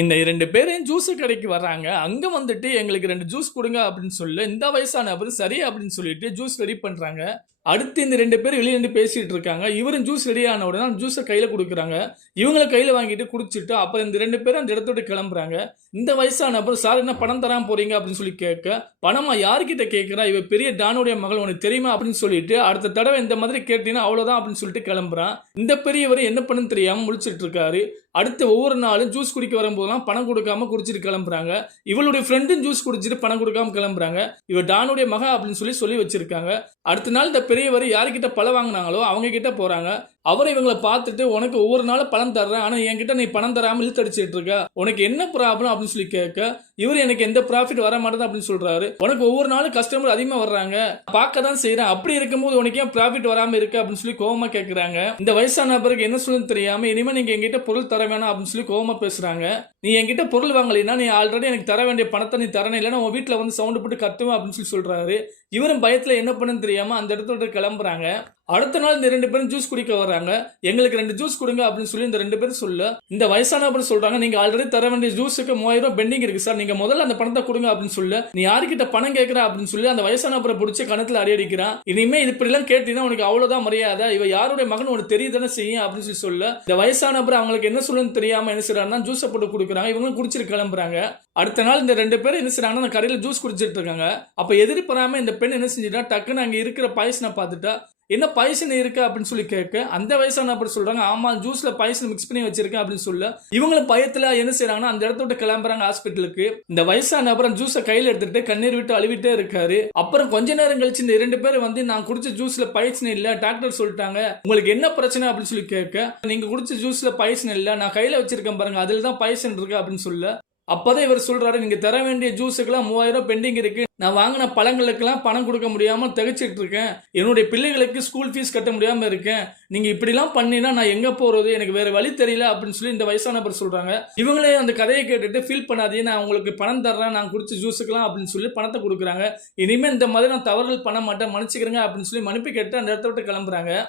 இந்த இரண்டு பேரையும் ஜூஸ் கடைக்கு வர்றாங்க. அங்க வந்துட்டு எங்களுக்கு ரெண்டு ஜூஸ் கொடுங்க அப்படின்னு சொல்லி இந்த வயசான நபர் சரி அப்படின்னு சொல்லிட்டு ஜூஸ் ரெடி பண்றாங்க. அடுத்து இந்த ரெண்டு பேரும் வெளியே நின்று பேசிகிட்டு இருக்காங்க. இவரும் ஜூஸ் ரெடி ஆன உடனே ஜூஸை கையில் கொடுக்குறாங்க. இவங்கள கையில் வாங்கிட்டு குடிச்சிட்டு அப்புறம் இந்த ரெண்டு பேரும் அந்த இடத்த விட்டு கிளம்புறாங்க. இந்த வயசான அப்புறம் சார் என்ன பணம் தராமல் போறீங்க அப்படின்னு சொல்லி கேட்க பணமாக யார்கிட்ட கேட்குறா? இவ பெரிய டானுடைய மகள் உனக்கு தெரியுமா? அப்படின்னு சொல்லிட்டு அடுத்த தடவை இந்த மாதிரி கேட்டீங்கன்னா அவ்வளோதான் அப்படின்னு சொல்லிட்டு கிளம்புறான். இந்த பெரியவர் என்ன பண்ணுன்னு தெரியாமல் முழிச்சிட்டு இருக்காரு. அடுத்து ஒவ்வொரு நாளும் ஜூஸ் குடிக்க வரும்போதெல்லாம் பணம் கொடுக்காம குடிச்சிட்டு கிளம்புறாங்க. இவளுடைய ஃப்ரெண்டும் ஜூஸ் குடிச்சிட்டு பணம் கொடுக்காம கிளம்புறாங்க. இவ டானுடைய மகா அப்படின்னு சொல்லி சொல்லி வச்சிருக்காங்க. அடுத்த நாள் இந்த பெரியவர் யாருக்கிட்ட பழம் வாங்கினாங்களோ அவங்க கிட்ட போகிறாங்க அவர் இவங்களை பார்த்துட்டு உனக்கு ஒவ்வொரு நாளும் பணம் தர்றேன். ஆனால் என்கிட்ட நீ பணம் தராமல் இழுத்தடிச்சிட்டு இருக்க. உனக்கு என்ன ப்ராப்ளம் அப்படின்னு சொல்லி கேட்க இவர் எனக்கு எந்த ப்ராஃபிட் வர மாட்டேது அப்படின்னு சொல்றாரு. உனக்கு ஒவ்வொரு நாளும் கஸ்டமர் அதிகமாக வர்றாங்க. பார்க்க தான் செய்யறேன் அப்படி இருக்கும்போது உனக்கு ஏன் ப்ராஃபிட் வராமல் இருக்கு? அப்படின்னு சொல்லி கோவமா கேட்குறாங்க இந்த வயசான நபருக்கு என்ன சொல்லுன்னு தெரியாம இனிமேல் நீங்க என்கிட்ட பொருள் தர வேணாம். அப்படின்னு சொல்லி கோவமா பேசுறாங்க. நீ என்கிட்ட பொருள் வாங்கலைன்னா நீ ஆல்ரெடி எனக்கு தர வேண்டிய பணத்தை நீ தரணும் இல்லைன்னா உன் வீட்டில் வந்து சவுண்டு போட்டு கத்துவேன். அப்படின்னு சொல்லி சொல்றாரு. இவரும் பயத்தில் என்ன பண்ணுன்னு தெரியாம அந்த இடத்த விட்டு கிளம்புறாங்க. அடுத்த நாள் இந்த ரெண்டு பேரும் ஜூஸ் குடிக்க வர்றாங்க. எங்களுக்கு ரெண்டு ஜூஸ் கொடுங்க அப்படின்னு சொல்லி இந்த ரெண்டு பேரும் சொல்ல இந்த வயசான அப்புறம் சொல்றாங்க நீங்க ஆல்ரெடி தர வேண்டிய ஜூஸுக்கு மூவாயிரம் ரூபாய் பெண்டிங் இருக்கு சார். நீங்க முதல்ல அந்த பணத்தை கொடுங்க அப்படின்னு சொல்ல நீ யாருக்கிட்ட பணம் கேட்கற அப்படின்னு சொல்லி அந்த வயசான அப்புறம் பிடிச்சி கணத்துல அடியடிக்கிறான் இனிமே இது இப்படி எல்லாம் கேட்டீங்கன்னா உனக்கு அவ்வளவுதான் மரியாதை. இவ யாருடைய மகன்? உனக்கு தெரியுதானே செய்யும்? அப்படின்னு சொல்லி சொல்ல இந்த வயசான அப்புறம் அவங்களுக்கு என்ன சொல்லுன்னு தெரியாம என்ன செய்யறாங்கன்னா ஜூஸை போட்டு கொடுக்குறாங்க. இவங்களும் குடிச்சிட்டு கிளம்புறாங்க. அடுத்த நாள் இந்த ரெண்டு பேரும் என்ன செய்றாங்கன்னா அந்த கடையில ஜூஸ் குடிச்சிட்டு இருக்காங்க. அப்ப எதிர்பாராம இந்த பெண் என்ன செஞ்சுட்டா டக்குன்னு அங்க இருக்கிற பாயசனை பார்த்துட்டா என்ன பாய்சன் இருக்கு அப்படின்னு சொல்லி கேட்க அந்த வயசான அப்படி சொல்றாங்க? ஆமா ஜூஸ்ல பாய்சன் மிக்ஸ் பண்ணி வச்சிருக்கேன் அப்படின்னு சொல்ல இவங்களும் பயத்துல என்ன செய்யறாங்கன்னா அந்த இடத்த விட்டு கிளம்புறாங்க ஹாஸ்பிட்டலுக்கு இந்த வயசான அப்புறம் ஜூஸை கையில எடுத்துட்டு கண்ணீர் விட்டு அழுவிட்டே இருக்காரு. அப்புறம் கொஞ்ச நேரம் கழிச்சு இந்த இரண்டு பேர் வந்து நான் குடிச்ச ஜூஸ்ல பாய்சன் இல்ல டாக்டர் சொல்லிட்டாங்க. உங்களுக்கு என்ன பிரச்சனை? அப்படின்னு சொல்லி கேட்க நீங்க குடிச்ச ஜூஸ்ல பாய்சன் இல்ல நான் கையில வச்சிருக்கேன் பாருங்க அதுல தான் பாய்சன் இருக்கு அப்படின்னு சொல்ல அப்பதான் இவர் சொல்றாரு நீங்க தர வேண்டிய ஜூஸுக்கெல்லாம் மூவாயிரம் ரூபாய் பெண்டிங் இருக்கு. நான் வாங்கின பழங்களுக்கெல்லாம் பணம் கொடுக்க முடியாம தவிச்சிட்டு இருக்கேன். என்னுடைய பிள்ளைகளுக்கு ஸ்கூல் ஃபீஸ் கட்ட முடியாம இருக்கேன். நீங்க இப்படிலாம் பண்ணினா நான் எங்க போறது? எனக்கு வேற வழி தெரியல அப்படின்னு சொல்லி இந்த வயசானவர் சொல்றாங்க. இவங்களே அந்த கதையை கேட்டுட்டு ஃபீல் பண்ணாதீங்க நான் உங்களுக்கு பணம் தர்றேன் நான் குடிச்ச ஜூஸுக்கெல்லாம் அப்படின்னு சொல்லி பணத்தை கொடுக்குறாங்க. இனிமே இந்த மாதிரி நான் தவறுகள் பண்ண மாட்டேன் மன்னிச்சுக்கிறேங்க அப்படின்னு சொல்லி மன்னிப்பு கேட்டு அந்த இடத்த விட்டு கிளம்புறாங்க.